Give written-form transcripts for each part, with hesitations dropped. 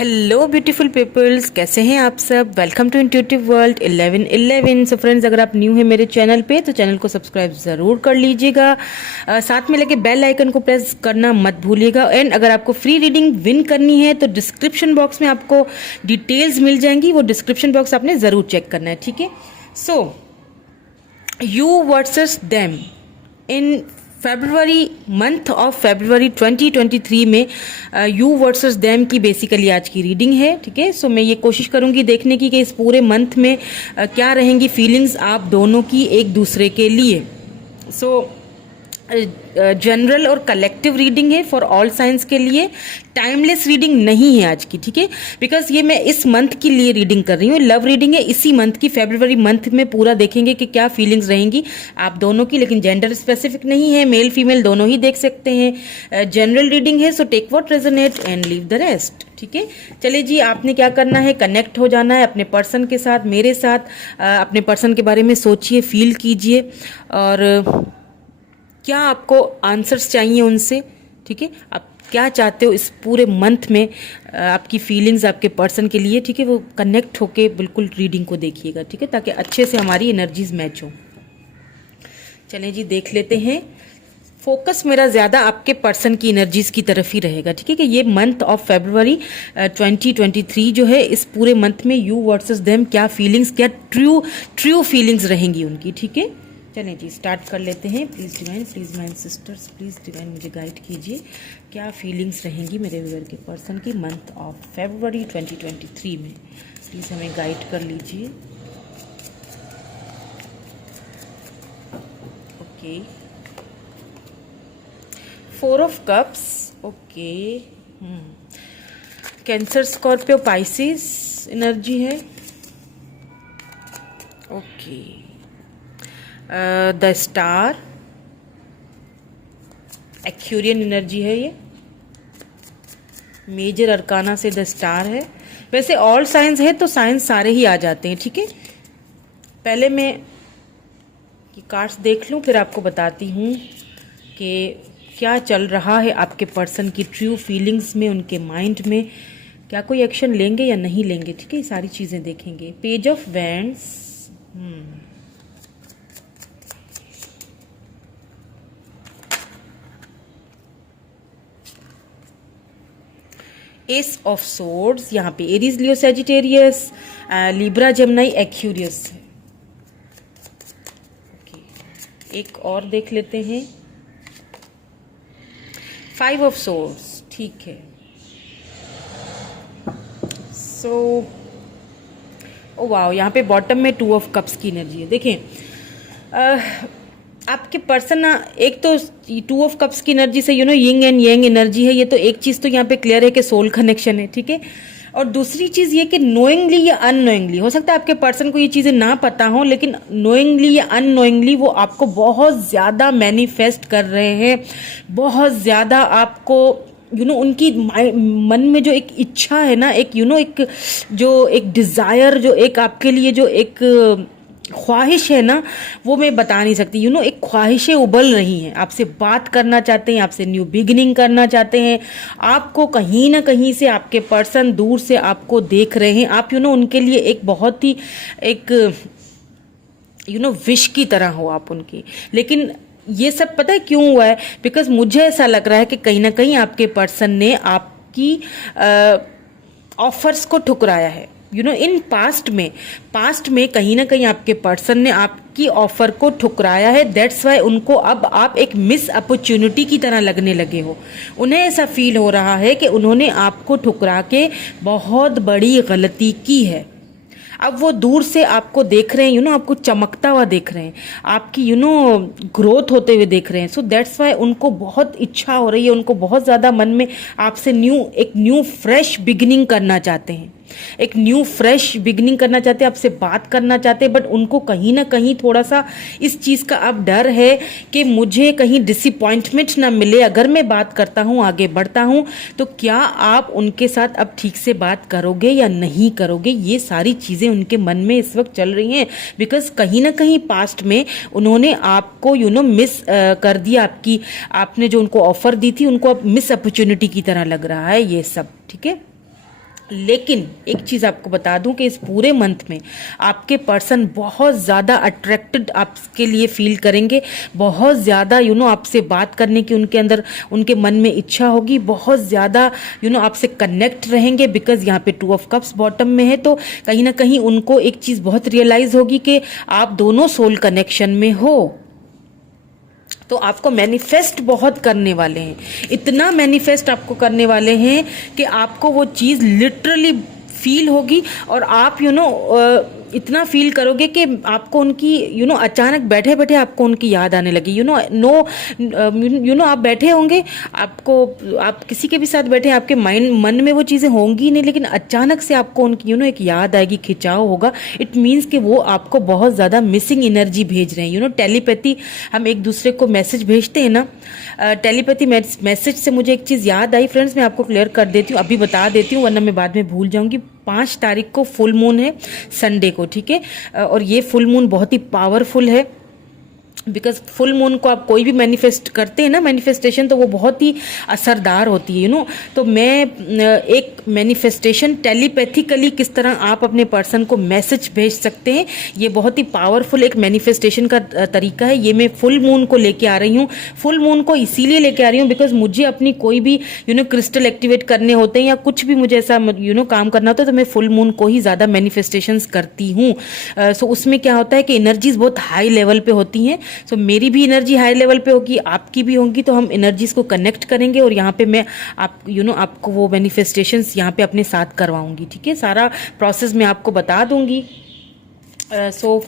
Hello beautiful peoples, कैसे हैं आप सब। Welcome to intuitive world 1111। So friends, अगर आप न्यू हैं मेरे चैनल पे तो चैनल को सब्सक्राइब ज़रूर कर लीजिएगा। साथ में लेके बेल आइकन को प्रेस करना मत भूलिएगा। एंड अगर आपको फ्री रीडिंग विन करनी है तो डिस्क्रिप्शन बॉक्स में आपको डिटेल्स मिल जाएंगी, वो डिस्क्रिप्शन बॉक्स आपने ज़रूर चेक करना है, ठीक है। So you versus them in February, month of February 2023 में यू वर्सेस देम की बेसिकली आज की रीडिंग है, ठीक है। सो मैं ये कोशिश करूंगी देखने की कि इस पूरे मंथ में क्या रहेंगी फीलिंग्स आप दोनों की एक दूसरे के लिए। सो जनरल और कलेक्टिव रीडिंग है फॉर ऑल साइंस के लिए, टाइमलेस रीडिंग नहीं है आज की, ठीक है। बिकॉज ये मैं इस मंथ के लिए रीडिंग कर रही हूँ, लव रीडिंग है इसी मंथ की, फेब्रुवरी मंथ में पूरा देखेंगे कि क्या फीलिंग्स रहेंगी आप दोनों की, लेकिन जेंडर स्पेसिफिक नहीं है, मेल फीमेल दोनों ही देख सकते हैं। जनरल रीडिंग है, so take what resonate and leave the rest, ठीक है। चलिए जी, आपने क्या करना है, कनेक्ट हो जाना है अपने पर्सन के साथ, मेरे साथ। अपने पर्सन के बारे में सोचिए, फील कीजिए और क्या आपको आंसर्स चाहिए उनसे, ठीक है। आप क्या चाहते हो इस पूरे मंथ में, आपकी फीलिंग्स आपके पर्सन के लिए, ठीक है। वो कनेक्ट होके बिल्कुल रीडिंग को देखिएगा, ठीक है, ताकि अच्छे से हमारी एनर्जीज मैच हो। चलें जी, देख लेते हैं। फोकस मेरा ज़्यादा आपके पर्सन की एनर्जीज की तरफ ही रहेगा, ठीक है, कि ये मंथ ऑफ फरवरी 2023 जो है, इस पूरे मंथ में यू वर्सेस देम क्या फीलिंग्स, क्या ट्रू फीलिंग्स रहेंगी उनकी, ठीक है। चलें जी, स्टार्ट कर लेते हैं। Please divine sisters, please divine मुझे गाइड कीजिए, क्या फीलिंग्स रहेंगी मेरे व्यूअर के पर्सन की मंथ ऑफ फरवरी 2023 में। प्लीज़ हमें गाइड कर लीजिए। Okay, 4 of cups, okay. Cancer, Scorpio, Pisces energy है, ओके। द स्टार, एक्यूरियन एनर्जी है ये, मेजर अरकाना से द स्टार है। वैसे ऑल साइंस है तो साइंस सारे ही आ जाते हैं, ठीक है। पहले मैं ये कार्ड्स देख लूं, फिर आपको बताती हूँ कि क्या चल रहा है आपके पर्सन की ट्रू फीलिंग्स में, उनके माइंड में, क्या कोई एक्शन लेंगे या नहीं लेंगे, ठीक है। ये सारी चीज़ें देखेंगे। Page of wands, S of swords, यहाँ पे एरीज, लियो, सैजिटेरियस, लिब्रा, जेमिनी, एक्यूरियस है, ओके। एक और देख लेते हैं, 5 ऑफ सोर्ड्स, ठीक है। सो ओ वाओ, यहाँ पे बॉटम में 2 ऑफ कप्स की एनर्जी है। देखें, आपके पर्सन ना, एक तो 2 ऑफ कप्स की एनर्जी से यिंग एंड यांग एनर्जी है, ये तो एक चीज़ तो यहाँ पे क्लियर है कि सोल कनेक्शन है, ठीक है। और दूसरी चीज़ ये कि नोइंगली या अननोइंगली, हो सकता है आपके पर्सन को ये चीज़ें ना पता हो, लेकिन नोइंगली या अननोइंगली वो आपको बहुत ज़्यादा मैनिफेस्ट कर रहे हैं, बहुत ज़्यादा आपको उनकी मन में जो एक इच्छा है ना, एक एक जो एक डिज़ायर, जो एक आपके लिए जो एक ख्वाहिश है ना, वो मैं बता नहीं सकती। एक ख्वाहिशें उबल रही हैं, आपसे बात करना चाहते हैं, आपसे न्यू बिगिनिंग करना चाहते हैं, आपको कहीं ना कहीं से आपके पर्सन दूर से आपको देख रहे हैं। आप उनके लिए एक बहुत ही एक विश की तरह हो आप उनकी। लेकिन ये सब पता है क्यों हुआ है? बिकॉज मुझे ऐसा लग रहा है कि कहीं ना कहीं आपके पर्सन ने आपकी ऑफर्स को ठुकराया है। इन पास्ट में कहीं ना कहीं आपके पर्सन ने आपकी ऑफर को ठुकराया है। दैट्स वाई उनको अब आप एक मिस अपॉर्चुनिटी की तरह लगने लगे हो। उन्हें ऐसा फील हो रहा है कि उन्होंने आपको ठुकरा के बहुत बड़ी गलती की है। अब वो दूर से आपको देख रहे हैं, आपको चमकता हुआ देख रहे हैं, आपकी ग्रोथ होते हुए देख रहे हैं। सो दैट्स वाई उनको बहुत इच्छा हो रही है, उनको बहुत ज़्यादा मन में आपसे एक न्यू फ्रेश बिगिनिंग करना चाहते हैं, एक न्यू फ्रेश बिगिनिंग करना चाहते हैं, आपसे बात करना चाहते हैं। बट उनको कहीं ना कहीं थोड़ा सा इस चीज़ का अब डर है कि मुझे कहीं डिसअपॉइंटमेंट ना मिले, अगर मैं बात करता हूँ, आगे बढ़ता हूँ, तो क्या आप उनके साथ अब ठीक से बात करोगे या नहीं करोगे। ये सारी चीज़ें उनके मन में इस वक्त चल रही हैं। बिकॉज कहीं ना कहीं पास्ट में उन्होंने आपको मिस कर दिया, आपने जो उनको ऑफर दी थी, उनको अब मिस अपॉर्चुनिटी की तरह लग रहा है ये सब, ठीक है। लेकिन एक चीज़ आपको बता दूं कि इस पूरे मंथ में आपके पर्सन बहुत ज़्यादा अट्रैक्टेड आपके लिए फील करेंगे, बहुत ज़्यादा आपसे बात करने की उनके अंदर, उनके मन में इच्छा होगी, बहुत ज़्यादा आपसे कनेक्ट रहेंगे। बिकॉज यहाँ पे 2 ऑफ कप्स बॉटम में है, तो कहीं ना कहीं उनको एक चीज़ बहुत रियलाइज़ होगी कि आप दोनों सोल कनेक्शन में हो। तो आपको मैनिफेस्ट बहुत करने वाले हैं, इतना मैनिफेस्ट आपको करने वाले हैं कि आपको वो चीज़ लिटरली फील होगी और आप इतना फील करोगे कि आपको उनकी अचानक बैठे बैठे आपको उनकी याद आने लगी। आप बैठे होंगे, आप किसी के भी साथ बैठे, आपके मन में वो चीज़ें होंगी नहीं, लेकिन अचानक से आपको उनकी एक याद आएगी, खिंचाव होगा। इट मीन्स कि वो आपको बहुत ज़्यादा मिसिंग एनर्जी भेज रहे हैं। टेलीपैथी, हम एक दूसरे को मैसेज भेजते हैं ना, टेलीपैथी मैसेज से मुझे एक चीज़ याद आई फ्रेंड्स, मैं आपको क्लियर कर देती हूँ, अभी बता देती हूँ वरना मैं बाद में भूल जाऊंगी। 5 तारीख को फुल मून है, संडे को, ठीक है। और ये फुल मून बहुत ही पावरफुल है, बिकॉज फुल मून को आप कोई भी मैनिफेस्ट करते हैं ना, मैनिफेस्टेशन, तो वो बहुत ही असरदार होती है। तो मैं एक मैनिफेस्टेशन टेलीपैथिकली किस तरह आप अपने पर्सन को मैसेज भेज सकते हैं, ये बहुत ही पावरफुल एक मैनिफेस्टेशन का तरीका है। ये मैं फुल मून को लेके आ रही हूँ। फुल मून को इसीलिए लेके आ रही हूँ बिकॉज मुझे अपनी कोई भी क्रिस्टल एक्टिवेट करने होते हैं या कुछ भी मुझे ऐसा काम करना होता है, तो मैं फुल मून को ही ज़्यादा मैनिफेस्टेशंस करती हूँ। सो उसमें क्या होता है कि एनर्जीज बहुत हाई लेवल पे होती हैं। सो मेरी भी एनर्जी हाई लेवल पे होगी, आपकी भी होगी, तो हम एनर्जीज को कनेक्ट करेंगे और यहाँ पे मैं आपको वो मैनिफेस्टेशंस यहाँ पे अपने साथ करवाऊंगी, ठीक है। सारा प्रोसेस मैं आपको बता दूंगी। सो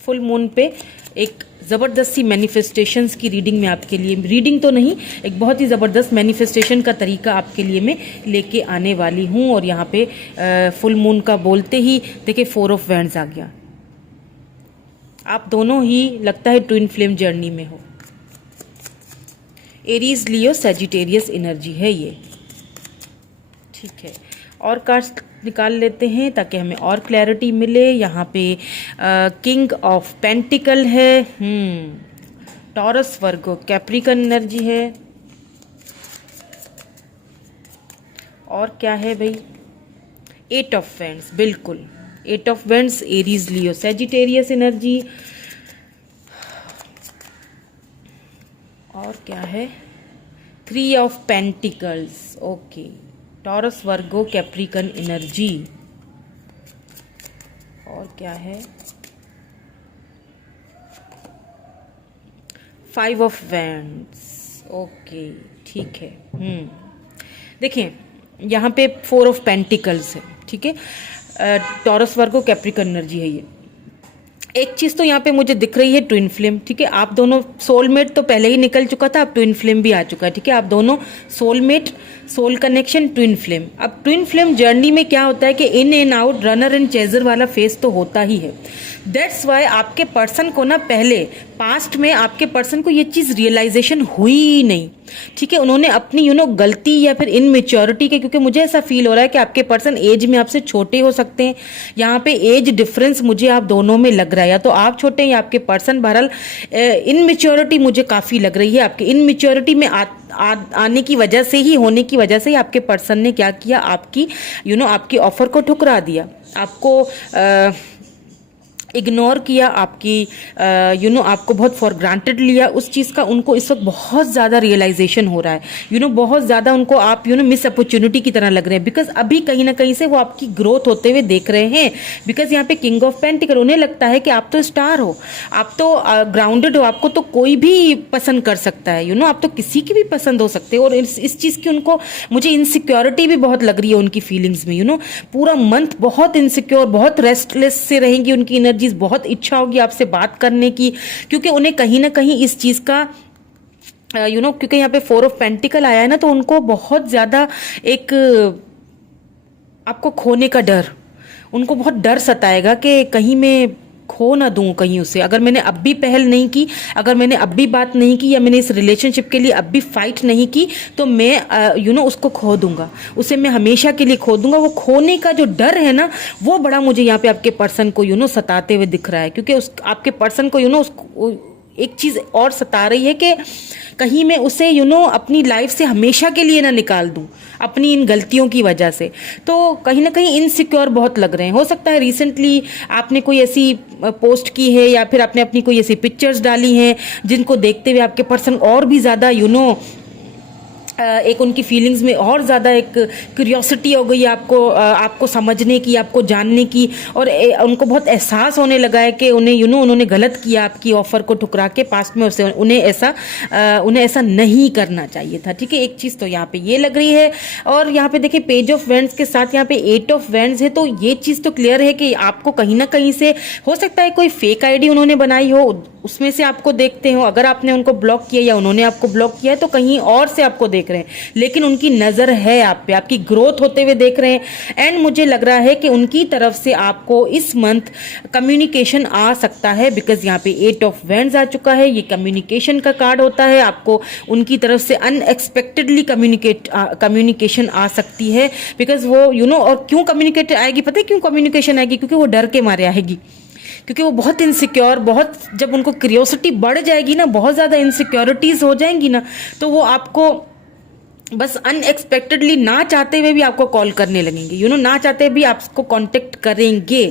फुल मून पे एक ज़बरदस्त सी मैनिफेस्टेशंस की रीडिंग मैं आपके लिए, रीडिंग तो नहीं, एक बहुत ही ज़बरदस्त मैनिफेस्टेशन का तरीका आपके लिए मैं लेके आने वाली हूँ। और यहाँ पे फुल मून का बोलते ही देखिए 4 ऑफ वैंड्स आ गया। आप दोनों ही लगता है ट्विन फ्लेम जर्नी में हो। एरीज, लियो, सैजिटेरियस एनर्जी है ये, ठीक है। और कार्ड्स निकाल लेते हैं ताकि हमें और क्लैरिटी मिले। यहाँ पे किंग ऑफ पेंटिकल है, टॉरस, वर्गो, कैप्रिकन एनर्जी है। और क्या है भाई, 8 ऑफ वैंड्स, बिल्कुल 8 of wands, Aries, Leo, Sagittarius energy. और क्या है, 3 of pentacles, okay, taurus, Virgo, Capricorn energy. और क्या है, 5 ऑफ वैंड्स, ओके, ठीक है। देखिए यहाँ पे 4 ऑफ पेंटिकल्स है, ठीक है। टॉरस, वर्गो, कैप्रिकन एनर्जी है ये। एक चीज़ तो यहाँ पे मुझे दिख रही है, ट्विन फ्लेम, ठीक है। आप दोनों सोलमेट तो पहले ही निकल चुका था, अब ट्विन फ्लेम भी आ चुका है, ठीक है। आप दोनों soulmate, soul connection, twin flame. अब ट्विन फ्लेम जर्नी में क्या होता है कि in and out, runner and chaser वाला फेस तो होता ही है। दैट्स वाई आपके पर्सन को ना, पहले पास्ट में आपके पर्सन को ये चीज़ रियलाइजेशन हुई ही नहीं, ठीक है। उन्होंने अपनी गलती या फिर इनमेच्योरिटी के, क्योंकि मुझे ऐसा फील हो रहा है कि आपके पर्सन एज में आपसे छोटे हो सकते हैं। यहाँ पे एज डिफरेंस मुझे आप दोनों में लग रहा है, या तो आप छोटे हैं या आपके पर्सन। बहरहाल इनमेच्योरिटी मुझे काफ़ी लग रही है। आपकी इनमेच्योरिटी में आने की वजह से ही, होने की वजह से ही आपके पर्सन ने क्या किया, आपकी आपकी ऑफर को ठुकरा दिया, आपको इग्नोर किया, आपकी आपको बहुत फॉर ग्रांटेड लिया। उस चीज़ का उनको इस वक्त बहुत ज़्यादा रियलाइजेशन हो रहा है। बहुत ज़्यादा उनको आप मिस अपॉर्चुनिटी की तरह लग रहे हैं, बिकॉज अभी कहीं ना कहीं से वो आपकी ग्रोथ होते हुए देख रहे हैं। बिकॉज यहाँ पे किंग ऑफ पेंटिकल, उन्हें लगता है कि आप तो स्टार हो, आप तो ग्राउंडेड हो, आपको तो कोई भी पसंद कर सकता है, आप तो किसी की भी पसंद हो सकते हो। और इस चीज़ की उनको, मुझे इनसिक्योरिटी भी बहुत लग रही है उनकी फीलिंग्स में। पूरा मंथ बहुत इनसिक्योर, बहुत रेस्टलेस से रहेंगी उनकी एनर्जी, बहुत इच्छा होगी आपसे बात करने की, क्योंकि उन्हें कहीं ना कहीं इस चीज का क्योंकि यहाँ पे 4 ऑफ पेंटिकल आया है ना, तो उनको बहुत ज्यादा एक आपको खोने का डर, उनको बहुत डर सताएगा कि कहीं मैं खो ना दूं कहीं उसे। अगर मैंने अब भी पहल नहीं की, अगर मैंने अब भी बात नहीं की, या मैंने इस रिलेशनशिप के लिए अब भी फाइट नहीं की, तो मैं उसको खो दूंगा, उसे मैं हमेशा के लिए खो दूंगा। वो खोने का जो डर है ना, वो बड़ा मुझे यहाँ पे आपके पर्सन को सताते हुए दिख रहा है, क्योंकि उस आपके पर्सन को एक चीज़ और सता रही है कि कहीं मैं उसे अपनी लाइफ से हमेशा के लिए ना निकाल दूं अपनी इन गलतियों की वजह से। तो कहीं ना कहीं इनसिक्योर बहुत लग रहे हैं। हो सकता है रिसेंटली आपने कोई ऐसी पोस्ट की है या फिर आपने अपनी कोई ऐसी पिक्चर्स डाली हैं जिनको देखते हुए आपके पर्सन और भी ज़्यादा एक उनकी फीलिंग्स में और ज़्यादा एक क्यूरियोसिटी हो गई आपको समझने की, आपको जानने की, और उनको बहुत एहसास होने लगा है कि उन्हें उन्होंने गलत किया आपकी ऑफ़र को ठुकरा के पास्ट में। उसे उन्हें ऐसा नहीं करना चाहिए था। ठीक है, एक चीज़ तो यहाँ पे ये लग रही है। और यहाँ पे देखिए पेज ऑफ वेंड्स के साथ यहाँ पे 8 ऑफ वेंड्स है, तो ये चीज़ तो क्लियर है कि आपको कहीं ना कहीं से हो सकता है कोई फेक आईडी उन्होंने बनाई हो, उसमें से आपको देखते हो। अगर आपने उनको ब्लॉक किया या उन्होंने आपको ब्लॉक किया है तो कहीं और से आपको देख रहे हैं, लेकिन उनकी नज़र है आप पे, आपकी ग्रोथ होते हुए देख रहे हैं। एंड मुझे लग रहा है कि उनकी तरफ से आपको इस मंथ कम्युनिकेशन आ सकता है, बिकॉज यहाँ पे 8 ऑफ वेंड्स आ चुका है। ये कम्युनिकेशन का कार्ड होता है। आपको उनकी तरफ से अनएक्सपेक्टेडली कम्युनिकेशन आ सकती है, बिकॉज वो और क्यों कम्युनिकेट आएगी पता है क्यों कम्युनिकेशन आएगी? क्योंकि वो डर के मारे आएगी, क्योंकि वो बहुत इनसिक्योर, बहुत जब उनको क्यूरियोसिटी बढ़ जाएगी ना, बहुत ज़्यादा इनसिक्योरिटीज़ हो जाएंगी ना, तो वो आपको बस अनएक्सपेक्टेडली ना चाहते हुए भी आपको कॉल करने लगेंगे, ना चाहते भी आपको कांटेक्ट करेंगे।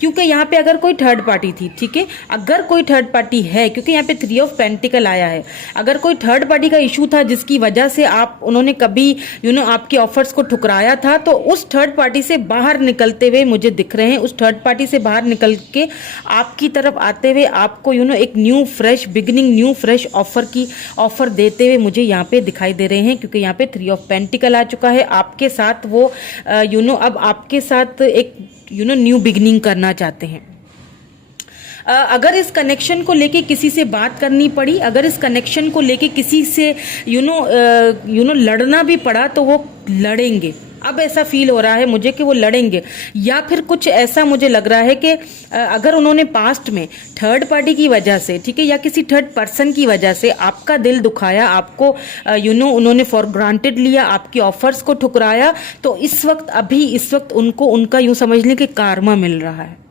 क्योंकि यहाँ पे अगर कोई थर्ड पार्टी थी, ठीक है, अगर कोई थर्ड पार्टी है, क्योंकि यहाँ पे 3 ऑफ पेंटिकल आया है, अगर कोई थर्ड पार्टी का इशू था जिसकी वजह से उन्होंने कभी आपके ऑफर्स को ठुकराया था, तो उस थर्ड पार्टी से बाहर निकलते हुए मुझे दिख रहे हैं। उस थर्ड पार्टी से बाहर निकल के आपकी तरफ आते हुए आपको एक new fresh beginning, new fresh offer देते हुए मुझे यहाँ पे दिखाई दे रहे हैं। क्योंकि यहाँ पे 3 ऑफ पेंटिकल आ चुका है। आपके साथ वो अब आपके साथ एक न्यू बिगिनिंग करना चाहते हैं। अगर इस कनेक्शन को लेके किसी से बात करनी पड़ी, अगर इस कनेक्शन को लेके किसी से लड़ना भी पड़ा, तो वो लड़ेंगे। अब ऐसा फील हो रहा है मुझे कि वो लड़ेंगे, या फिर कुछ ऐसा मुझे लग रहा है कि अगर उन्होंने पास्ट में थर्ड पार्टी की वजह से, ठीक है, या किसी थर्ड पर्सन की वजह से आपका दिल दुखाया, आपको उन्होंने फॉर ग्रांटेड लिया, आपकी ऑफर्स को ठुकराया, तो इस वक्त उनको उनका यूं समझ लें कि कार्मा मिल रहा है।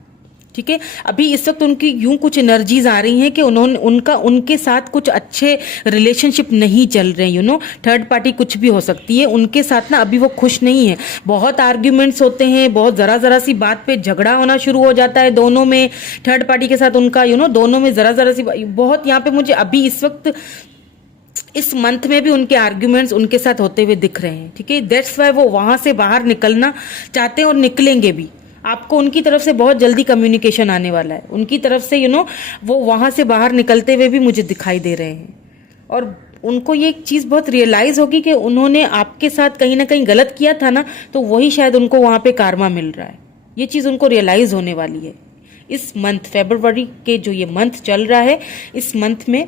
ठीक है, अभी इस वक्त उनकी यूं कुछ एनर्जीज आ रही हैं कि उनके साथ कुछ अच्छे रिलेशनशिप नहीं चल रहे। थर्ड पार्टी कुछ भी हो सकती है उनके साथ ना, अभी वो खुश नहीं है। बहुत आर्ग्यूमेंट्स होते हैं, बहुत जरा सी बात पे झगड़ा होना शुरू हो जाता है दोनों में, थर्ड पार्टी के साथ उनका दोनों में जरा सी बहुत, यहाँ पे मुझे अभी इस वक्त इस मंथ में भी उनके आर्ग्यूमेंट्स उनके साथ होते हुए दिख रहे हैं। ठीक है, दैट्स वाई वो वहां से बाहर निकलना चाहते हैं और निकलेंगे भी। आपको उनकी तरफ से बहुत जल्दी कम्युनिकेशन आने वाला है, उनकी तरफ से वो वहां से बाहर निकलते हुए भी मुझे दिखाई दे रहे हैं। और उनको ये एक चीज़ बहुत रियलाइज होगी कि उन्होंने आपके साथ कहीं ना कहीं गलत किया था ना, तो वही शायद उनको वहां पे कार्मा मिल रहा है। ये चीज़ उनको रियलाइज होने वाली है इस मंथ, फरवरी के जो ये मंथ चल रहा है, इस मंथ में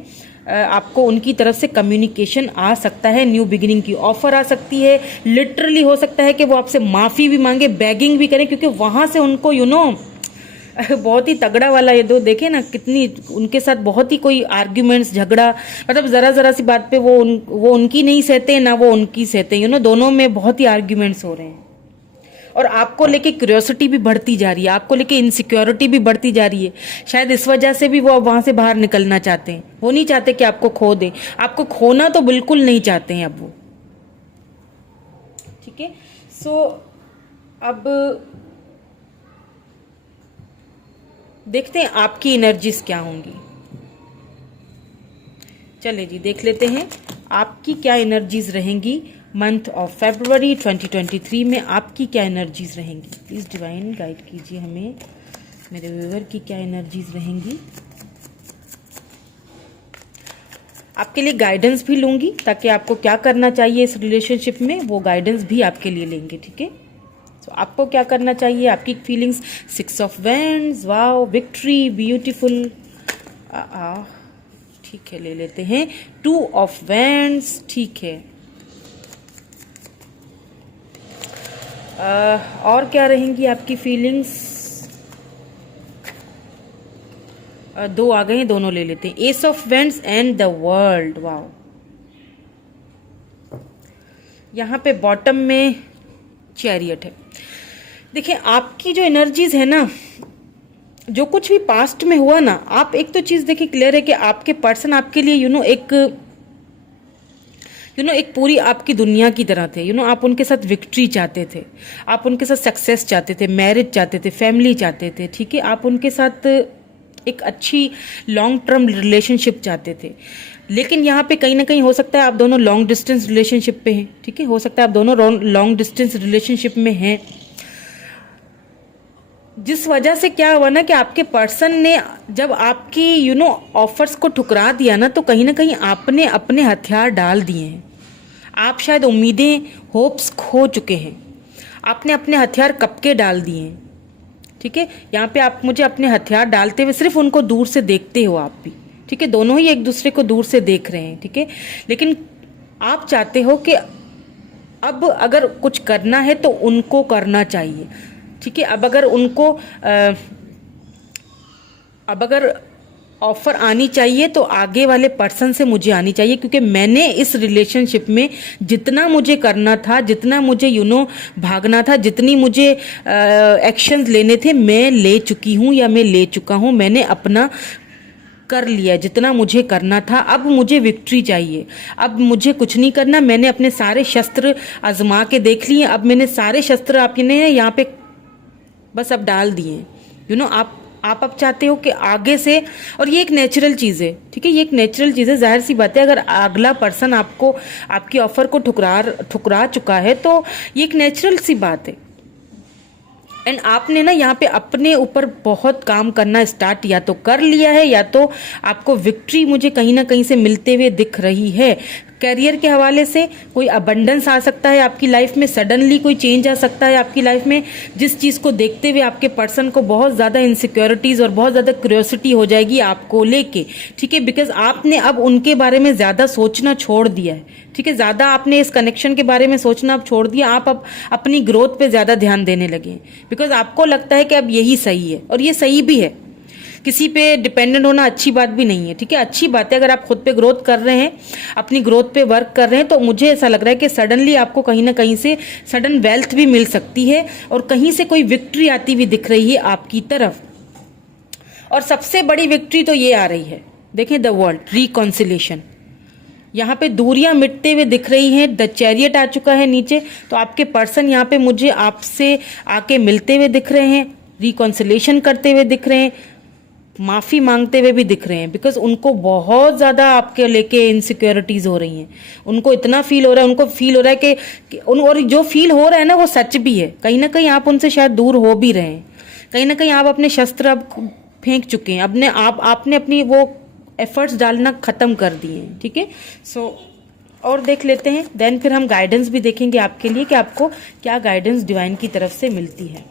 आपको उनकी तरफ से कम्युनिकेशन आ सकता है, न्यू बिगिनिंग की ऑफर आ सकती है। लिटरली हो सकता है कि वो आपसे माफ़ी भी मांगे, बेगिंग भी करें, क्योंकि वहाँ से उनको बहुत ही तगड़ा वाला, ये दो देखे ना कितनी उनके साथ बहुत ही कोई आर्ग्यूमेंट्स, झगड़ा, मतलब ज़रा सी बात पे वो उनकी नहीं सहते ना वो उनकी सहते, दोनों में बहुत ही आर्ग्यूमेंट्स हो रहे हैं। और आपको लेके क्यूरियोसिटी भी बढ़ती जा रही है, आपको लेके इनसिक्योरिटी भी बढ़ती जा रही है। शायद इस वजह से भी वो अब वहाँ से बाहर निकलना चाहते हैं। वो नहीं चाहते कि आपको खो दें, आपको खोना तो बिल्कुल नहीं चाहते हैं अब वो। ठीक है, सो अब देखते हैं आपकी एनर्जीज क्या होंगी। चलिए जी देख लेते हैं आपकी क्या एनर्जीज रहेंगी मंथ ऑफ फरवरी 2023 में। आपकी क्या एनर्जीज रहेंगी, प्लीज़ डिवाइन गाइड कीजिए हमें, मेरे व्यूअर की क्या एनर्जीज रहेंगी। आपके लिए गाइडेंस भी लूंगी ताकि आपको क्या करना चाहिए इस रिलेशनशिप में, वो गाइडेंस भी आपके लिए लेंगे। ठीक है, तो आपको क्या करना चाहिए, आपकी feelings. 6 of vends, wow, victory, beautiful. ठीक है, ले लेते हैं 2 ऑफ वेंड्स। ठीक है, और क्या रहेंगी आपकी फीलिंग्स। 2 आ गए हैं, दोनों ले लेते हैं, S of vends and the world. Wow, यहाँ पे बॉटम में चैरियट है। देखिए आपकी जो एनर्जीज है ना, जो कुछ भी पास्ट में हुआ ना, आप एक तो चीज़ देखिए क्लियर है कि आपके पर्सन आपके लिए एक पूरी आपकी दुनिया की तरह थे। आप उनके साथ विक्ट्री चाहते थे, आप उनके साथ सक्सेस चाहते थे, मैरिज चाहते थे, फैमिली चाहते थे, ठीक है। आप उनके साथ एक अच्छी लॉन्ग टर्म रिलेशनशिप चाहते थे। लेकिन यहाँ पे कहीं ना कहीं हो सकता है आप दोनों लॉन्ग डिस्टेंस रिलेशनशिप पे हैं, ठीक है। हो सकता है आप दोनों लॉन्ग डिस्टेंस रिलेशनशिप में हैं, जिस वजह से क्या हुआ ना कि आपके पर्सन ने जब आपकी ऑफर्स को ठुकरा दिया ना, तो कहीं ना कहीं आपने अपने हथियार डाल दिए हैं। आप शायद उम्मीदें, होप्स खो चुके हैं, आपने अपने हथियार कब के डाल दिए हैं, ठीक है। यहाँ पे आप मुझे अपने हथियार डालते हुए सिर्फ उनको दूर से देखते हो आप भी, ठीक है। दोनों ही एक दूसरे को दूर से देख रहे हैं, ठीक है। लेकिन आप चाहते हो कि अब अगर कुछ करना है तो उनको करना चाहिए, ठीक है। अब अगर ऑफर आनी चाहिए तो आगे वाले पर्सन से मुझे आनी चाहिए, क्योंकि मैंने इस रिलेशनशिप में जितना मुझे करना था, जितना मुझे भागना था, जितनी मुझे एक्शंस लेने थे, मैं ले चुकी हूँ या मैं ले चुका हूँ। मैंने अपना कर लिया जितना मुझे करना था। अब मुझे विक्ट्री चाहिए, अब मुझे कुछ नहीं करना। मैंने अपने सारे शस्त्र आजमा के देख लिए, अब मैंने सारे शस्त्र आपने यहाँ पे बस अब डाल दिए। आप अब चाहते हो कि आगे से, और ये एक नेचुरल चीज़ है, ठीक है। ये एक नेचुरल चीज़ है, जाहिर सी बात है। अगर अगला पर्सन आपको आपकी ऑफर को ठुकरा चुका है तो ये एक नेचुरल सी बात है। एंड आपने ना यहाँ पे अपने ऊपर बहुत काम करना स्टार्ट या तो कर लिया है, या तो आपको विक्ट्री मुझे कहीं ना कहीं से मिलते हुए दिख रही है। करियर के हवाले से कोई अबंडेंस आ सकता है आपकी लाइफ में, सडनली कोई चेंज आ सकता है आपकी लाइफ में, जिस चीज़ को देखते हुए आपके पर्सन को बहुत ज़्यादा इनसिक्योरिटीज़ और बहुत ज़्यादा क्यूरियोसिटी हो जाएगी आपको लेके, ठीक है। बिकॉज आपने अब उनके बारे में ज़्यादा सोचना छोड़ दिया है, ठीक है। ज़्यादा आपने इस कनेक्शन के बारे में सोचना अब छोड़ दिया। आप अब अपनी ग्रोथ पे ज़्यादा ध्यान देने लगे हैं, बिकॉज आपको लगता है कि अब यही सही है, और ये सही भी है। किसी पे डिपेंडेंट होना अच्छी बात भी नहीं है, ठीक है। अच्छी बात है अगर आप खुद पे ग्रोथ कर रहे हैं, अपनी ग्रोथ पे वर्क कर रहे हैं, तो मुझे ऐसा लग रहा है कि सडनली आपको कहीं ना कहीं से सडन वेल्थ भी मिल सकती है, और कहीं से कोई विक्ट्री आती हुई दिख रही है आपकी तरफ। और सबसे बड़ी विक्ट्री तो ये आ रही है, देखें, द वर्ल्ड रिकॉन्सिलेशन। यहाँ पे दूरियां मिटते हुए दिख रही हैं, द चैरियट आ चुका है नीचे। तो आपके पर्सन यहाँ पे मुझे आपसे आके मिलते हुए दिख रहे हैं, रिकॉन्सिलेशन करते हुए दिख रहे हैं, माफ़ी मांगते हुए भी दिख रहे हैं। बिकॉज उनको बहुत ज़्यादा आपके लेके इनसिक्योरिटीज़ हो रही हैं। उनको इतना फील हो रहा है, उनको फील हो रहा है और जो फील हो रहा है ना वो सच भी है। कहीं ना कहीं आप उनसे शायद दूर हो भी रहे हैं, कहीं ना कहीं आप अपने शस्त्र अब फेंक चुके हैं, आपने अपनी वो एफर्ट्स डालना ख़त्म कर दिए हैं, ठीक है। सो और देख लेते हैं, देन फिर हम गाइडेंस भी देखेंगे आपके लिए कि आपको क्या गाइडेंस डिवाइन की तरफ से मिलती है।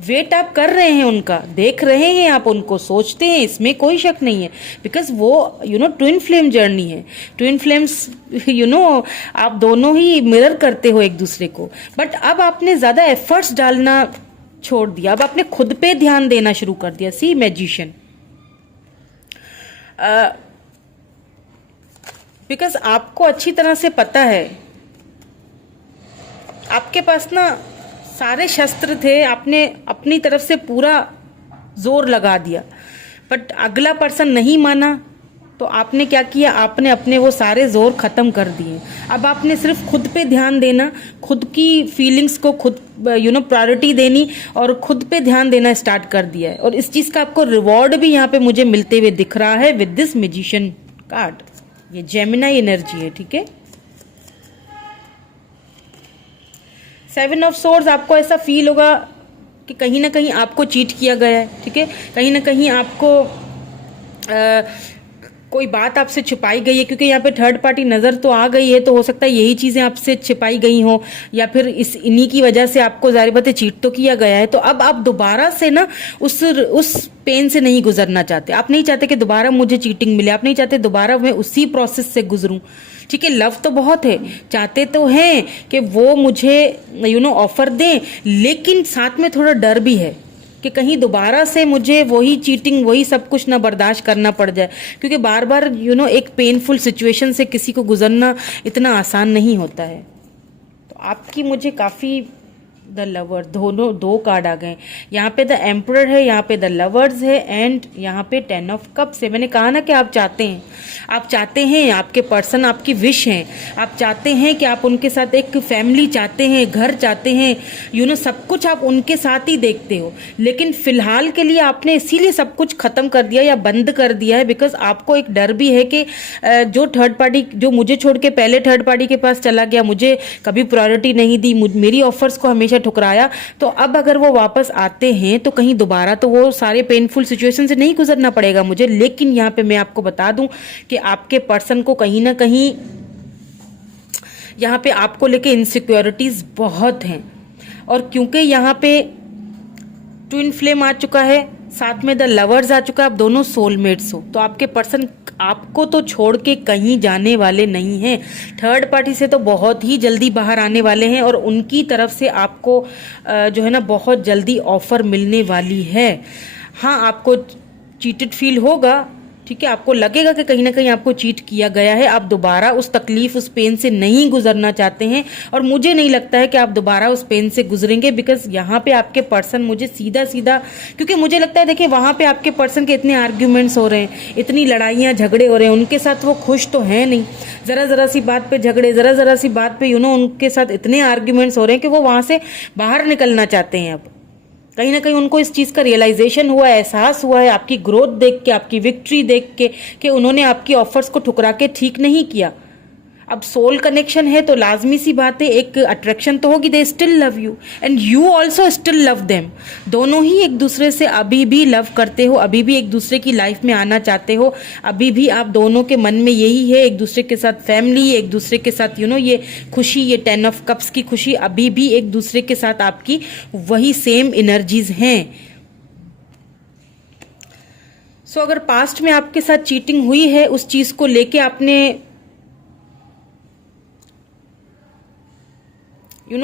वेट आप कर रहे हैं उनका, देख रहे हैं आप उनको, सोचते हैं, इसमें कोई शक नहीं है। बिकॉज वो ट्विन फ्लेम जर्नी है, ट्विन फ्लेम्स आप दोनों ही मिरर करते हो एक दूसरे को। बट अब आपने ज़्यादा एफर्ट्स डालना छोड़ दिया, अब आपने खुद पे ध्यान देना शुरू कर दिया। सी मैजिशियन, बिकॉज आपको अच्छी तरह से पता है, आपके पास ना सारे शस्त्र थे, आपने अपनी तरफ से पूरा जोर लगा दिया, बट अगला पर्सन नहीं माना। तो आपने क्या किया, आपने अपने वो सारे जोर खत्म कर दिए। अब आपने सिर्फ खुद पे ध्यान देना, खुद की फीलिंग्स को खुद प्रायोरिटी देनी, और खुद पे ध्यान देना स्टार्ट कर दिया है। और इस चीज़ का आपको रिवॉर्ड भी यहाँ पे मुझे मिलते हुए दिख रहा है विद दिस मैजिशियन कार्ड। ये जेमिनाई एनर्जी है, ठीक है। 7 ऑफ सोर्ड्स, आपको ऐसा फील होगा कि कहीं ना कहीं आपको चीट किया गया है, ठीक है। कहीं ना कहीं आपको कोई बात आपसे छिपाई गई है, क्योंकि यहाँ पे थर्ड पार्टी नज़र तो आ गई है। तो हो सकता है यही चीज़ें आपसे छिपाई गई हों, या फिर इन्हीं की वजह से आपको ज़ाहिर बात है चीट तो किया गया है। तो अब आप दोबारा से ना उस पेन से नहीं गुजरना चाहते। आप नहीं चाहते कि दोबारा मुझे चीटिंग मिले, आप नहीं चाहते दोबारा मैं उसी प्रोसेस से गुजरूं, ठीक है। लव तो बहुत है, चाहते तो हैं कि वो मुझे ऑफर दें, लेकिन साथ में थोड़ा डर भी है कि कहीं दोबारा से मुझे वही चीटिंग, वही सब कुछ ना बर्दाश्त करना पड़ जाए। क्योंकि बार बार एक पेनफुल सिचुएशन से किसी को गुजरना इतना आसान नहीं होता है। तो आपकी मुझे काफ़ी द लवर, दोनों दो कार्ड आ गए। यहाँ पे द एम्परर है, यहाँ पे द लवर्स है एंड यहाँ पे 10 ऑफ कप्स है। मैंने कहा ना कि आप चाहते हैं, आपके पर्सन आपकी विश है, आप चाहते हैं कि आप उनके साथ एक फैमिली चाहते हैं, घर चाहते हैं, सब कुछ आप उनके साथ ही देखते हो। लेकिन फिलहाल के लिए आपने इसीलिए सब कुछ खत्म कर दिया या बंद कर दिया है बिकॉज आपको एक डर भी है कि जो थर्ड पार्टी, जो मुझे छोड़ के पहले थर्ड पार्टी के पास चला गया, मुझे कभी प्रायोरिटी नहीं दी, मेरी ऑफर्स को हमेशा ठुकराया, तो अब अगर वो वापस आते हैं तो कहीं दोबारा तो वो सारे पेनफुल सिचुएशन से नहीं गुजरना पड़ेगा मुझे। लेकिन यहाँ पे मैं आपको बता दूं कि आपके पर्सन को कहीं ना कहीं यहाँ पे आपको लेके इनसिक्योरिटीज बहुत हैं। और क्योंकि यहाँ पे ट्विन फ्लेम आ चुका है, साथ में द लवर्स आ चुका है, आप दोनों सोलमेट्स हो, तो आपके पर्सन आपको तो छोड़ के कहीं जाने वाले नहीं हैं। थर्ड पार्टी से तो बहुत ही जल्दी बाहर आने वाले हैं और उनकी तरफ से आपको जो है ना बहुत जल्दी ऑफर मिलने वाली है। हाँ, आपको चीटेड फील होगा, ठीक है, आपको लगेगा कि कहीं ना कहीं आपको चीट किया गया है, आप दोबारा उस तकलीफ, उस पेन से नहीं गुजरना चाहते हैं और मुझे नहीं लगता है कि आप दोबारा उस पेन से गुजरेंगे बिकॉज यहाँ पे आपके पर्सन मुझे सीधा सीधा, क्योंकि मुझे लगता है देखिए वहाँ पे आपके पर्सन के इतने आर्ग्यूमेंट्स हो रहे हैं, इतनी लड़ाइयाँ झगड़े हो रहे हैं, उनके साथ वो खुश तो है नहीं, ज़रा सी बात पे झगड़े, ज़रा सी बात पे उनके साथ इतने आर्ग्यूमेंट्स हो रहे हैं कि वो वहाँ से बाहर निकलना चाहते हैं। अब कहीं ना कहीं उनको इस चीज़ का रियलाइजेशन हुआ है, एहसास हुआ है आपकी ग्रोथ देख के, आपकी विक्ट्री देख के कि उन्होंने आपकी ऑफर्स को ठुकरा के ठीक नहीं किया। अब सोल कनेक्शन है तो लाजमी सी बात है, एक अट्रैक्शन तो होगी, they still love you and you also still love them. दोनों ही एक दूसरे से अभी भी लव करते हो, अभी भी एक दूसरे की लाइफ में आना चाहते हो, अभी भी आप दोनों के मन में यही है, एक दूसरे के साथ फैमिली, एक दूसरे के साथ ये खुशी, ये 10 ऑफ कप्स की खुशी, अभी भी एक दूसरे के साथ आपकी वही सेम एनर्जीज हैं। सो अगर पास्ट में आपके साथ चीटिंग हुई है, उस चीज को लेके आपने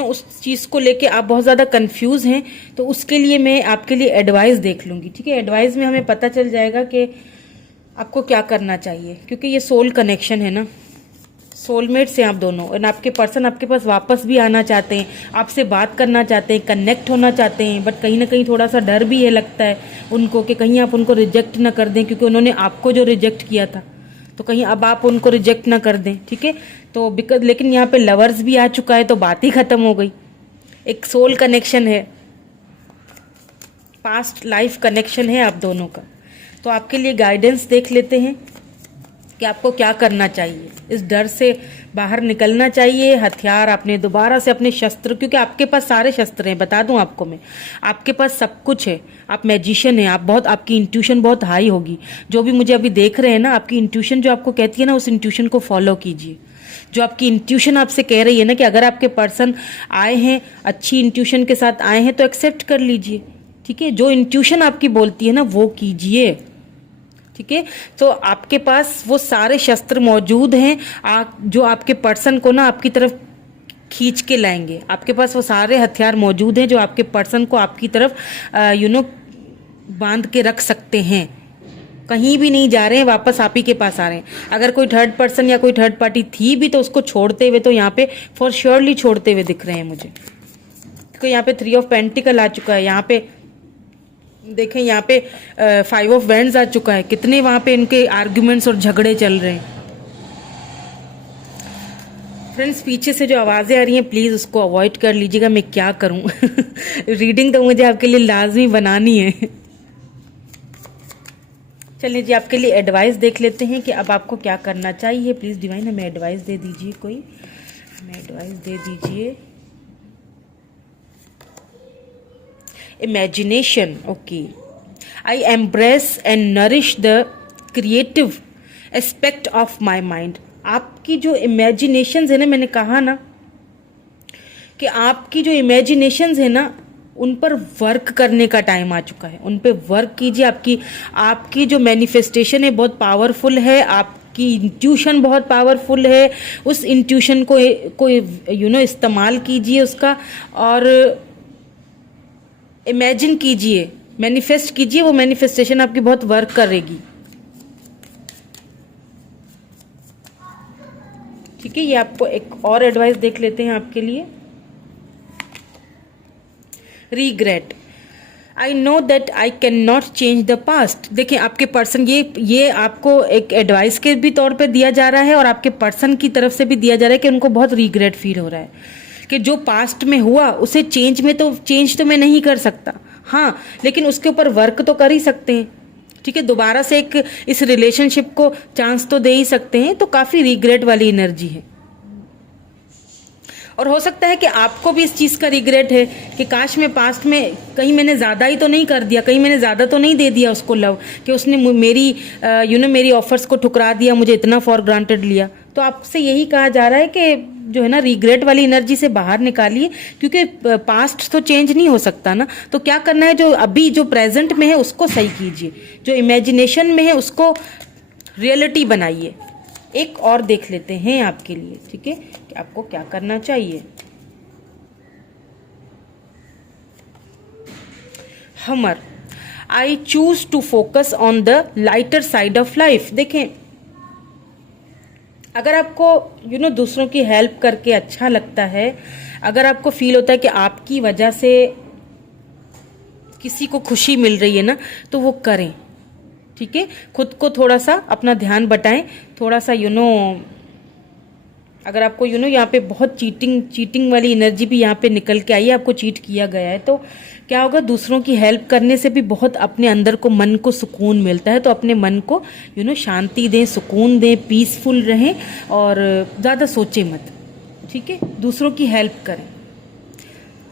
उस चीज़ को लेके आप बहुत ज़्यादा कंफ्यूज हैं, तो उसके लिए मैं आपके लिए एडवाइस देख लूँगी, ठीक है। एडवाइस में हमें पता चल जाएगा कि आपको क्या करना चाहिए, क्योंकि ये सोल कनेक्शन है ना, सोलमेट्स हैं आप दोनों और आपके पर्सन आपके पास वापस भी आना चाहते हैं, आपसे बात करना चाहते हैं, कनेक्ट होना चाहते हैं, बट कहीं ना कहीं थोड़ा सा डर भी है, लगता है उनको कि कहीं आप उनको रिजेक्ट ना कर दें, क्योंकि उन्होंने आपको जो रिजेक्ट किया था तो कहीं अब आप उनको रिजेक्ट ना कर दें, ठीक है। तो बिकॉज लेकिन यहाँ पे लवर्स भी आ चुका है तो बात ही खत्म हो गई। एक सोल कनेक्शन है, पास्ट लाइफ कनेक्शन है आप दोनों का। तो आपके लिए गाइडेंस देख लेते हैं कि आपको क्या करना चाहिए। इस डर से बाहर निकलना चाहिए, हथियार आपने दोबारा से अपने शस्त्र, क्योंकि आपके पास सारे शस्त्र हैं, बता दूं आपको मैं, आपके पास सब कुछ है, आप मैजिशियन हैं, आप बहुत, आपकी इंट्यूशन बहुत हाई होगी। जो भी मुझे अभी देख रहे हैं ना, आपकी इंट्यूशन जो आपको कहती है ना, उस इंट्यूशन को फॉलो कीजिए। जो आपकी इंट्यूशन आपसे कह रही है ना कि अगर आपके पर्सन आए हैं, अच्छी इंट्यूशन के साथ आए हैं, तो एक्सेप्ट कर लीजिए, ठीक है। जो इंट्यूशन आपकी बोलती है ना वो कीजिए, ठीक है। तो आपके पास वो सारे शस्त्र मौजूद हैं, जो आपके पर्सन को ना आपकी तरफ खींच के लाएंगे। आपके पास वो सारे हथियार मौजूद हैं जो आपके पर्सन को आपकी तरफ बांध के रख सकते हैं। कहीं भी नहीं जा रहे हैं, वापस आप ही के पास आ रहे हैं। अगर कोई थर्ड पर्सन या कोई थर्ड पार्टी थी भी तो उसको छोड़ते हुए, तो यहाँ पे फॉर श्योरली छोड़ते हुए दिख रहे हैं मुझे, क्योंकि यहाँ पे 3 ऑफ पेंटिकल आ चुका है, यहाँ पे देखें, यहाँ पे 5 ऑफ वैंड्स आ चुका है। कितने वहाँ पे इनके आर्ग्यूमेंट्स और झगड़े चल रहे हैं। फ्रेंड्स, पीछे से जो आवाज़ें आ रही हैं प्लीज़ उसको अवॉइड कर लीजिएगा। मैं क्या करूँ रीडिंग तो मुझे आपके लिए लाजमी बनानी है। चलिए जी, आपके लिए एडवाइस देख लेते हैं कि अब आपको क्या करना चाहिए। प्लीज़ डिवाइन हमें एडवाइस दे दीजिए, कोई हमें एडवाइस दे दीजिए। Imagination, okay. I embrace and nourish the creative aspect of my mind. आपकी जो इमेजिनेशंस है ना, मैंने कहा ना कि आपकी जो इमेजिनेशंस है ना, उन पर वर्क करने का टाइम आ चुका है। उन पे वर्क कीजिए। आपकी जो मैनिफेस्टेशन है बहुत पावरफुल है, आपकी इंट्यूशन बहुत पावरफुल है। उस इंट्यूशन को इस्तेमाल कीजिए उसका, और इमेजिन कीजिए, मैनिफेस्ट कीजिए। वो मैनिफेस्टेशन आपकी बहुत वर्क करेगी, ठीक है। ये आपको एक और एडवाइस देख लेते हैं आपके लिए। Regret, I know that I can not change the past. देखिए आपके पर्सन, ये आपको एक एडवाइस के भी तौर पे दिया जा रहा है और आपके पर्सन की तरफ से भी दिया जा रहा है कि उनको बहुत रीग्रेट फील हो रहा है कि जो पास्ट में हुआ उसे चेंज तो मैं नहीं कर सकता, हाँ, लेकिन उसके ऊपर वर्क तो कर ही सकते हैं, ठीक है, दोबारा से एक इस रिलेशनशिप को चांस तो दे ही सकते हैं। तो काफ़ी रिग्रेट वाली एनर्जी है और हो सकता है कि आपको भी इस चीज़ का रिग्रेट है कि काश मैं पास्ट में कहीं मैंने ज़्यादा ही तो नहीं कर दिया, कहीं मैंने ज़्यादा तो नहीं दे दिया उसको लव, कि उसने मेरी मेरी ऑफर्स को ठुकरा दिया, मुझे इतना फॉर ग्रांटेड लिया। तो आपसे यही कहा जा रहा है कि जो है ना रिग्रेट वाली एनर्जी से बाहर निकालिए, क्योंकि पास्ट तो चेंज नहीं हो सकता ना। तो क्या करना है, जो अभी जो प्रेजेंट में है उसको सही कीजिए, जो इमेजिनेशन में है उसको रियलिटी बनाइए। एक और देख लेते हैं आपके लिए, ठीक है, कि आपको क्या करना चाहिए। Humour, I choose to focus on the lighter side of life. देखें, अगर आपको दूसरों की हेल्प करके अच्छा लगता है, अगर आपको फील होता है कि आपकी वजह से किसी को खुशी मिल रही है ना, तो वो करें, ठीक है। खुद को थोड़ा सा अपना ध्यान बटाएं, थोड़ा सा अगर आपको यहाँ पे बहुत चीटिंग वाली एनर्जी भी यहाँ पे निकल के आई है, आपको चीट किया गया है, तो क्या होगा, दूसरों की हेल्प करने से भी बहुत अपने अंदर को, मन को सुकून मिलता है। तो अपने मन को शांति दें, सुकून दें, पीसफुल रहें और ज़्यादा सोचें मत, ठीक है। दूसरों की हेल्प करें।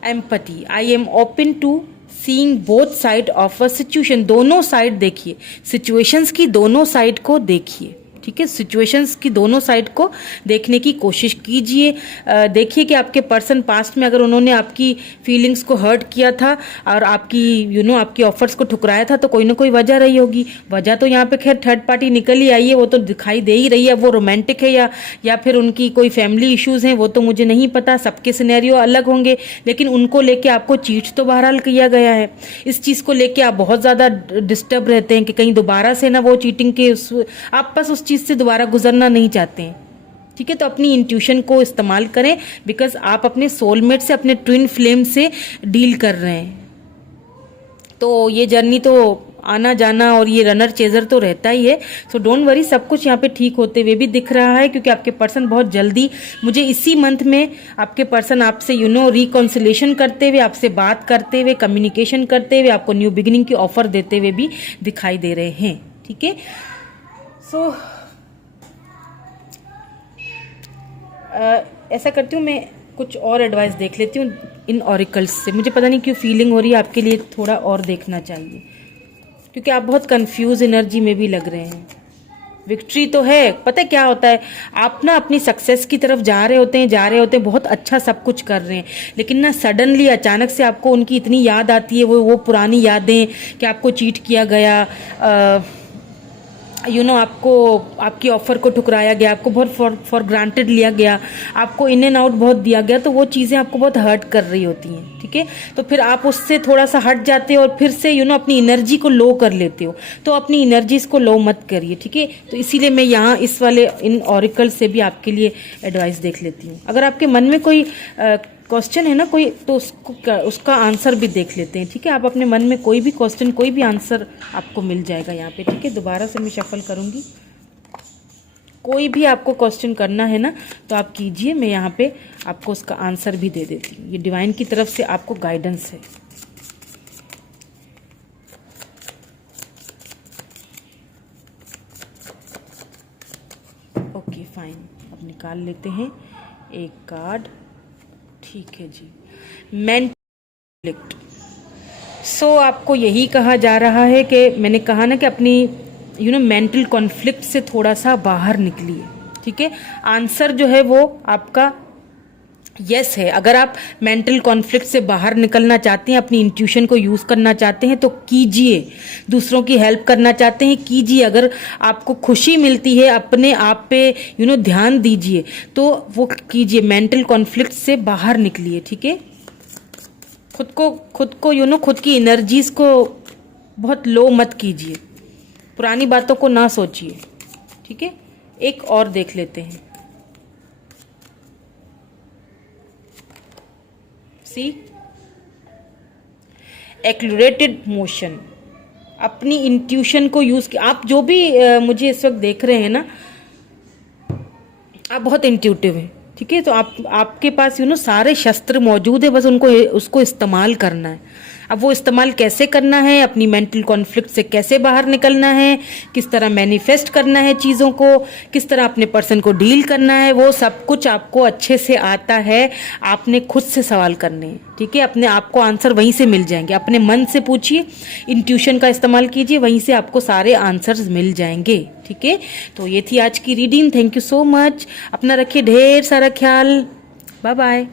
Empathy, I am open to seeing both side of a situation. दोनों साइड देखिए, सिचुएशंस की दोनों साइड को देखिए, ठीक है, सिचुएशंस की दोनों साइड को देखने की कोशिश कीजिए। देखिए कि आपके पर्सन पास्ट में अगर उन्होंने आपकी फीलिंग्स को हर्ट किया था और आपकी आपकी ऑफर्स को ठुकराया था, तो कोई ना कोई वजह रही होगी। वजह तो यहाँ पे खैर थर्ड पार्टी निकल ही आई है, वो तो दिखाई दे ही रही है। वो रोमांटिक है या फिर उनकी कोई फैमिली इश्यूज हैं, वो तो मुझे नहीं पता, सबके सिनेरियो अलग होंगे, लेकिन उनको लेके आपको चीट तो बहरहाल किया गया है। इस चीज़ को लेके आप बहुत ज़्यादा डिस्टर्ब रहते हैं कि कहीं दोबारा से ना वो चीटिंग के आप बस उस चीज़ से दोबारा गुजरना नहीं चाहते हैं, ठीक है। तो अपनी इंट्यूशन को इस्तेमाल करें, बिकॉज आप अपने सोलमेट से, अपने ट्विन फ्लेम से डील कर रहे हैं। तो ये जर्नी तो आना जाना और ये रनर चेजर तो रहता ही है। सो डोंट वरी, सब कुछ यहाँ पे ठीक होते हुए भी दिख रहा है, क्योंकि आपके पर्सन बहुत जल्दी, मुझे इसी मंथ में आपके पर्सन आपसे रिकॉन्सिलेशन करते हुए, आपसे बात करते हुए, कम्युनिकेशन करते हुए, आपको न्यू बिगिनिंग की ऑफर देते हुए भी दिखाई दे रहे हैं, ठीक है। सो ऐसा करती हूँ, मैं कुछ और एडवाइस देख लेती हूँ इन ऑरिकल्स से। मुझे पता नहीं क्यों फीलिंग हो रही है आपके लिए थोड़ा और देखना चाहिए, क्योंकि आप बहुत कंफ्यूज एनर्जी में भी लग रहे हैं। विक्ट्री तो है, पता है क्या होता है, आप ना अपनी सक्सेस की तरफ जा रहे होते हैं, बहुत अच्छा सब कुछ कर रहे हैं, लेकिन ना सडनली अचानक से आपको उनकी इतनी याद आती है, वो पुरानी यादें कि आपको चीट किया गया, आपको आपकी ऑफर को ठुकराया गया, आपको बहुत फॉर ग्रांटेड लिया गया, आपको इन एंड आउट बहुत दिया गया, तो वो चीज़ें आपको बहुत हर्ट कर रही होती हैं, ठीक है। तो फिर आप उससे थोड़ा सा हट जाते हो और फिर से अपनी एनर्जी को लो कर लेते हो। तो अपनी एनर्जीज को लो मत करिए, ठीक है। तो इसीलिए मैं यहाँ इस वाले इन ऑरिकल से भी आपके लिए एडवाइस देख लेती हूँ। अगर आपके मन में कोई क्वेश्चन है ना कोई, तो उसका आंसर भी देख लेते हैं, ठीक है। आप अपने मन में कोई भी क्वेश्चन, कोई भी आंसर आपको मिल जाएगा यहाँ पे, ठीक है। दोबारा से मैं शफल करूँगी, कोई भी आपको क्वेश्चन करना है ना तो आप कीजिए, मैं यहाँ पे आपको उसका आंसर भी दे देती हूँ। ये डिवाइन की तरफ से आपको गाइडेंस है। ओके फाइन, अब निकाल लेते हैं एक कार्ड, ठीक है जी। Mental conflict. सो आपको यही कहा जा रहा है कि मैंने कहा ना कि अपनी मेंटल कॉन्फ्लिक्ट से थोड़ा सा बाहर निकलिए, ठीक है। आंसर जो है वो आपका यस है। अगर आप मेंटल कॉन्फ्लिक्ट से बाहर निकलना चाहते हैं, अपनी इंट्यूशन को यूज़ करना चाहते हैं, तो कीजिए। दूसरों की हेल्प करना चाहते हैं, कीजिए। अगर आपको खुशी मिलती है, अपने आप पे ध्यान दीजिए, तो वो कीजिए। मेंटल कॉन्फ्लिक्ट से बाहर निकलिए, ठीक है। खुद को खुद की एनर्जीज को बहुत लो मत कीजिए, पुरानी बातों को ना सोचिए, ठीक है। एक और देख लेते हैं। सी एक्यूरेटेड मोशन, अपनी इंट्यूशन को यूज़ किया। आप जो भी मुझे इस वक्त देख रहे हैं ना, आप बहुत इंट्यूटिव हैं, ठीक है। तो आपके पास सारे शस्त्र मौजूद है, बस उसको इस्तेमाल करना है। अब वो इस्तेमाल कैसे करना है, अपनी मेंटल कॉन्फ्लिक्ट से कैसे बाहर निकलना है, किस तरह मैनिफेस्ट करना है चीज़ों को, किस तरह अपने पर्सन को डील करना है, वो सब कुछ आपको अच्छे से आता है। आपने खुद से सवाल करने हैं, ठीक है। अपने आप को आंसर वहीं से मिल जाएंगे। अपने मन से पूछिए, इंट्यूशन का इस्तेमाल कीजिए, वहीं से आपको सारे आंसर्स मिल जाएंगे, ठीक है। तो ये थी आज की reading. Thank you so much. अपना रखिए ढेर सारा ख्याल। Bye bye.